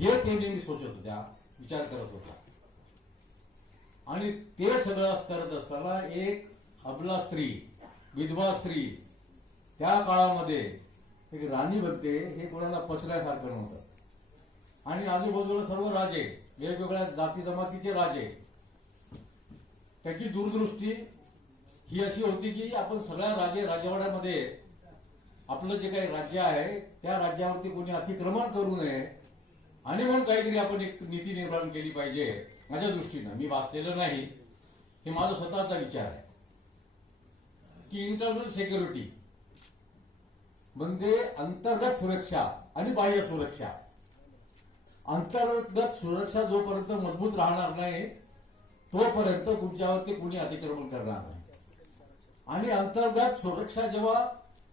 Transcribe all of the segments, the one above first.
हे ते नेहमी सोचत होत्या विचार करत होत्या. आणि ते सगळं करत असताना एक अबला स्त्री विधवा स्त्री त्या काळामध्ये एक राणी बनते हे कोणाला पचल्यासारखं नव्हतं. आणि आजूबाजूला सर्व राजे वेगवेगळ्या जाती जमातीचे राजे त्याची दूरदृष्टी ही अशी होती की आपण सगळ्या राजे राजवाड्यामध्ये आपलं जे काही राज्य आहे त्या राज्यावरती कोणी अतिक्रमण करू नये आणि म्हणून काहीतरी आपण एक नीती निर्माण केली पाहिजे माझ्या दृष्टीनं. मी वाचलेलं नाही. हे माझा स्वतःचा विचार आहे. की इंटरनल सिक्युरिटी म्हणजे अंतर्गत सुरक्षा आणि बाह्य सुरक्षा. अंतर्गत सुरक्षा जोपर्यंत मजबूत राहणार नाही तोपर्यंत तुमच्यावरती कुणी अतिक्रमण करणार नाही. आणि अंतर्गत सुरक्षा जेव्हा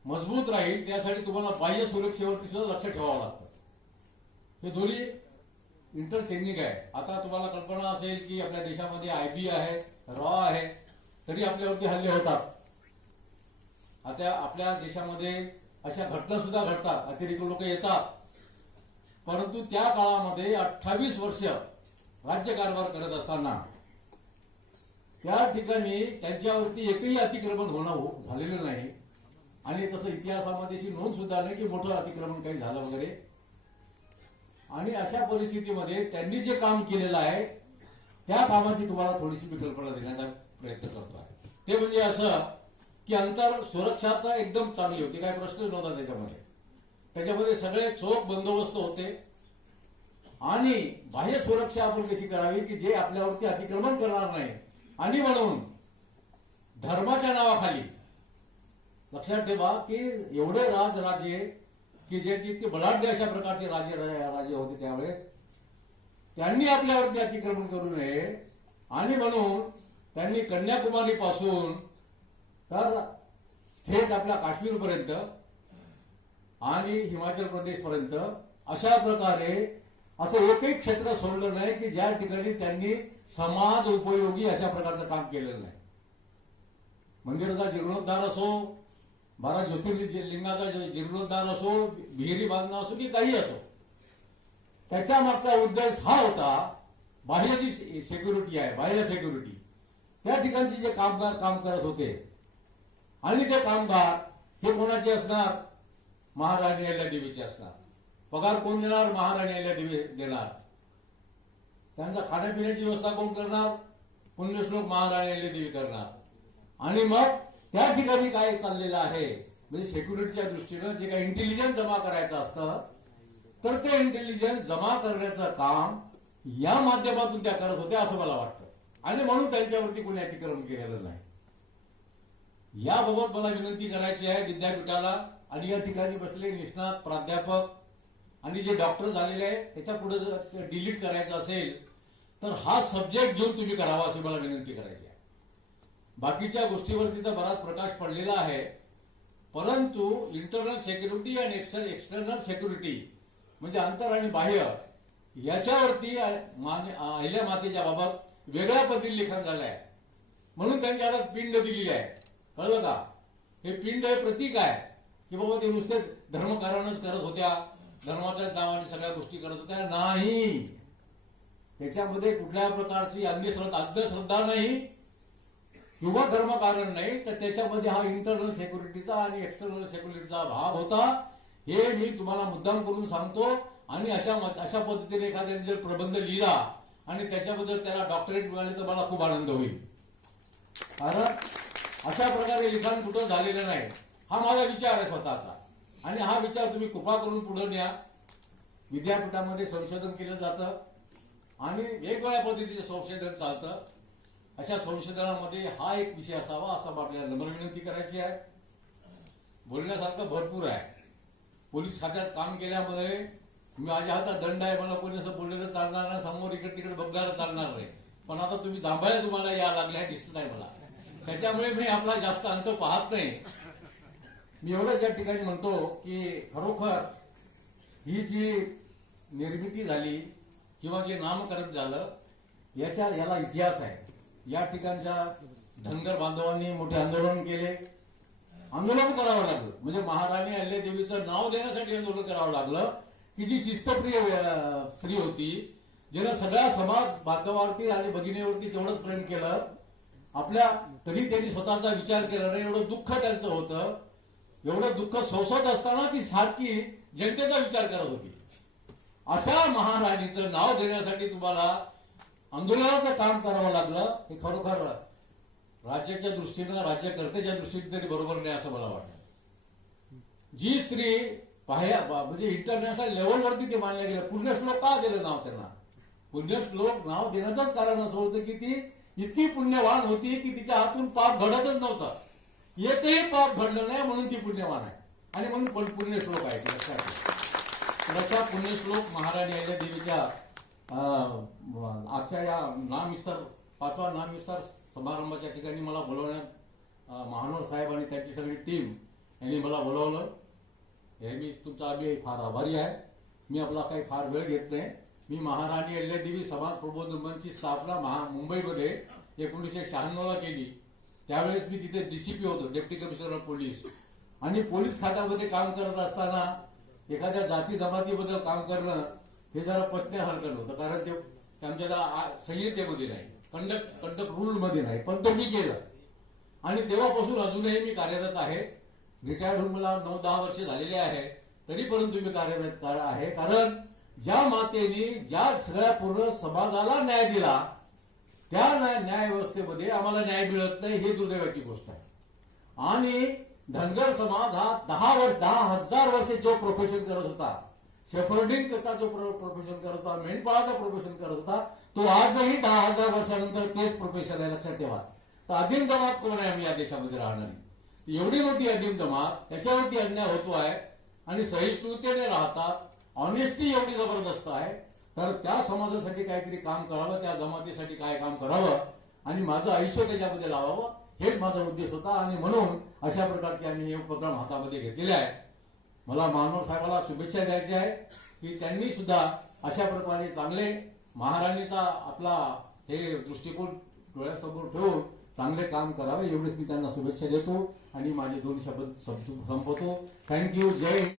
मजबूत राहील त्यासाठी तुम्हाला बाह्य सुरक्षेवरती सुद्धा लक्ष ठेवावं लागतं. हे दोन्ही इंटरचेंजिंग आहे. आता तुम्हाला कल्पना असेल की आपल्या देशामध्ये आय बी आहे रॉ आहे तरी आपल्यावरती हल्ले होतात. आता आपल्या देशामध्ये अशा घटना सुद्धा घडतात. अतिरिक्त लोक येतात. परंतु त्या काळामध्ये अठ्ठावीस वर्ष राज्यकारभार करत असताना त्या ठिकाणी त्यांच्यावरती एकही अतिक्रमण होणं हो, झालेलं नाही. आणि तसं इतिहासामध्ये अशी नोंद सुद्धा नाही की मोठं अतिक्रमण काही झालं वगैरे. आणि अशा परिस्थितीमध्ये त्यांनी जे काम केलेलं आहे त्या कामाची तुम्हाला थोडीशी मी कल्पना देण्याचा प्रयत्न करतो आहे. ते म्हणजे असं की अंतर सुरक्षा तर एकदम चांगली होती. काही प्रश्न नव्हता त्याच्यामध्ये. त्याच्यामध्ये सगळे चोख बंदोबस्त होते. आणि बाह्य सुरक्षा आपण कशी करावी की जे आपल्यावरती अतिक्रमण करणार नाही. आणि म्हणून धर्माच्या नावाखाली लक्षात ठेवा की एवढे राज राजे की जे जितके बलाढ्य अशा प्रकारचे राजे राजे होते त्यावेळेस त्यांनी आपल्यावरती अतिक्रमण करू नये. आणि म्हणून त्यांनी कन्याकुमारी पासून तर थेट आपल्या काश्मीर पर्यंत आणि हिमाचल प्रदेश पर्यंत अशा प्रकारे असं एकही क्षेत्र सोडलं नाही की ज्या ठिकाणी त्यांनी समाज उपयोगी अशा प्रकारचं काम केलेलं नाही. म्हणजे मंदिराचा जीर्णोद्धार असो बारा ज्योतिर्लिंगाचा जे जीर्णोद्धार असो विहिरी बांधणं असो की काही असो त्याच्या मागचा उद्देश हा होता बाह्य जी सेक्युरिटी आहे बाह्य सेक्युरिटी त्या ठिकाणचे जे कामगार काम करत होते आणि ते कामगार हे कोणाचे असणार? महाराणी एल देवीचे असणार. पगार कोण देणार? महाराणी एल देवी देणार. त्यांचा खाण्यापिण्याची व्यवस्था कोण करणार? पुण्यश्लोक महाराणी एल देवी करणार. आणि मग त्या ठिकाणी काय चाललेलं आहे? म्हणजे सेक्युरिटीच्या दृष्टीनं जे काही इंटेलिजन्स जमा करायचं असतं तर ते इंटेलिजन्स जमा करण्याचं काम या माध्यमातून त्या करत होत्या असं मला वाटतं. आणि म्हणून त्यांच्यावरती कोणी अतिक्रमण केलेलं नाही. याबाबत मला विनंती करायची आहे विद्यापीठाला. आणि या ठिकाणी बसले निष्णात प्राध्यापक. आणि जे डॉक्टर झालेले आहे त्याच्या पुढे जर डिलीट करायचं असेल तर हा सब्जेक्ट घेऊन तुम्ही करावा अशी मला विनंती करायची बाकीच्या गोष्टीवरती तर बराच प्रकाश पडलेला आहे. परंतु इंटरनल सेक्युरिटी आणि एक्सटर्नल सेक्युरिटी म्हणजे अंतर आणि बाह्य याच्यावरती अहिल्या मातेच्या बाबत वेगळ्या पद्धतीने लिखाण झालं आहे म्हणून त्यांच्या हातात पिंड दिली आहे. कळलं का? हे पिंड हे प्रतीक आहे. की बाबा ते नुसते धर्मकारणच करत होत्या धर्माच्याच नावाने सगळ्या गोष्टी करत होत्या. नाही. त्याच्यामध्ये कुठल्या प्रकारची अंधश्रद्धा अंधश्रद्धा नाही. किंवा धर्म कारण नाही तर त्याच्यामध्ये हा इंटरनल सेक्युरिटीचा आणि एक्सटर्नल सेक्युरिटीचा भाग होता. हे मी तुम्हाला मुद्दाम करून सांगतो. आणि अशा अशा पद्धतीने एखाद्याने जर प्रबंध लिहिला आणि त्याच्याबद्दल त्याला डॉक्टरेट मिळाले तर मला खूप आनंद होईल. कारण अशा प्रकारे लिखाण कुठं झालेलं नाही. हा माझा विचार आहे स्वतःचा. आणि हा विचार तुम्ही कृपा करून पुढे न्या. विद्यापीठामध्ये संशोधन केलं जातं. आणि वेगवेगळ्या पद्धतीचं संशोधन चालतं. अशा संशोधनामध्ये हा एक विषय असावा असं आपल्याला नम्र विनंती करायची आहे. बोलण्यासारखं भरपूर आहे. पोलीस खात्यात काम केल्यामुळे माझ्या हातात दंड आहे मला कोणी असं बोललेलं चालणार नाही समोर इकडे तिकडे बघणारं चालणार नाही. पण आता तुम्ही जांभळ्या तुम्हाला या लागल्या दिसत नाही मला. त्याच्यामुळे मी आपला जास्त अंत पाहत नाही. मी एवढंच या ठिकाणी म्हणतो की खरोखर ही जी निर्मिती झाली किंवा जे नामकरण झालं याच्या याला इतिहास आहे. या ठिकाणच्या धनगर बांधवांनी मोठे आंदोलन केले. आंदोलन करावं लागलं. म्हणजे महाराणी अहिल्यादेवीचं नाव देण्यासाठी आंदोलन करावं लागलं. की जी शिस्तप्रिय स्त्री होती जिनं सगळ्या समाज बांधवावरती आणि भगिनीवरती तेवढंच प्रेम केलं. आपल्या कधी त्यांनी स्वतःचा विचार केला नाही एवढं दुःख त्यांचं होतं. एवढं दुःख सोसत असताना ती सारखी जनतेचा विचार करत होती. अशा महाराणीचं नाव देण्यासाठी तुम्हाला आंदोलनाचं काम करावं लागलं हे खरोखर राज्याच्या दृष्टीनं राज्यकर्त्याच्या दृष्टीने तरी बरोबर नाही असं मला वाटतं. जी स्त्री पाह्या म्हणजे इंटरनॅशनल लेवलवरती ते मानल्या गेलं पुण्यश्लोक का दिलं नाव त्यांना? पुण्यश्लोक नाव देण्याचंच कारण असं होतं की ती इतकी पुण्यवान होती की तिच्या हातून पाप घडतच नव्हतं. एकही पाप घडलं नाही म्हणून ती पुण्यवान आहे. आणि म्हणून पण पुण्यश्लोक आहे. लक्षात तसा पुण्यश्लोक महाराणी अहिल्या देवीच्या आजच्या या नामविस्तार पाचवा नामविस्तार समारंभाच्या ठिकाणी मला बोलवण्यात महानोर साहेब आणि त्यांची सगळी टीम यांनी मला बोलवलं. हे मी तुमचा आम्ही फार आभारी आहे. मी आपला काही फार वेळ घेत नाही. मी महाराणी अहिल्यादेवी समाज प्रबोधन मंचची स्थापना महा मुंबईमध्ये एकोणीसशे शहाण्णवला केली. त्यावेळेस मी तिथे डी सी पी होतो डेप्टी कमिशनर ऑफ पोलीस आणि पोलीस खात्यामध्ये काम करत असताना एखाद्या जाती जमातीबद्दल काम करणं हे जरा पचण्यासारखं नव्हतं कारण ते त्यांच्या संहितेमध्ये नाही कंडक्ट कंडक्ट रूलमध्ये नाही पण तो मी केलं. आणि तेव्हापासून अजूनही मी कार्यरत आहे. रिटायर्ड होऊन मला नऊ दहा वर्ष झालेले आहे. तरी परंतु मी कार्यरत आहे. कारण ज्या मातेने ज्या सगळ्या पूर्ण समाजाला न्याय दिला त्या न्याय न्याय व्यवस्थेमध्ये आम्हाला न्याय मिळत नाही हे दुर्दैवाची गोष्ट आहे. आणि धनगर समाज हा दहा वर्ष दहा हजार वर्ष जो प्रोफेशन करत होता शेफर्डिंग त्याचा जो प्रोफेशन करत होता मेंढपाळाचा प्रोफेशन करत होता तो आजही दहा हजार वर्षानंतर तेच प्रोफेशन आहे लक्षात ठेवा. तर अधीन जमात कोण आहे आम्ही या देशामध्ये राहणारी? एवढी मोठी अधीन जमात त्याच्यावरती अन्याय होतो आहे? आणि सहिष्णुतेने राहतात ऑनेस्टी एवढी जबरदस्त आहे? तर त्या समाजासाठी काहीतरी काम करावं त्या जमातीसाठी काय काम करावं आणि माझं आयुष्य त्याच्यामध्ये लावावं हेच माझा उद्देश होता. आणि म्हणून अशा प्रकारचे आम्ही हे उपक्रम हातामध्ये घेतलेले आहे. मला मानव साहेबाला शुभेच्छा द्यायच्या आहे की त्यांनी सुद्धा अशा प्रकारे चांगले महाराणीचा आपला हे दृष्टिकोन डोळ्यासमोर ठेवून चांगले काम करावे एवढेच मी त्यांना शुभेच्छा देतो आणि माझे दोन शब्द संपवतो थँक्यू जय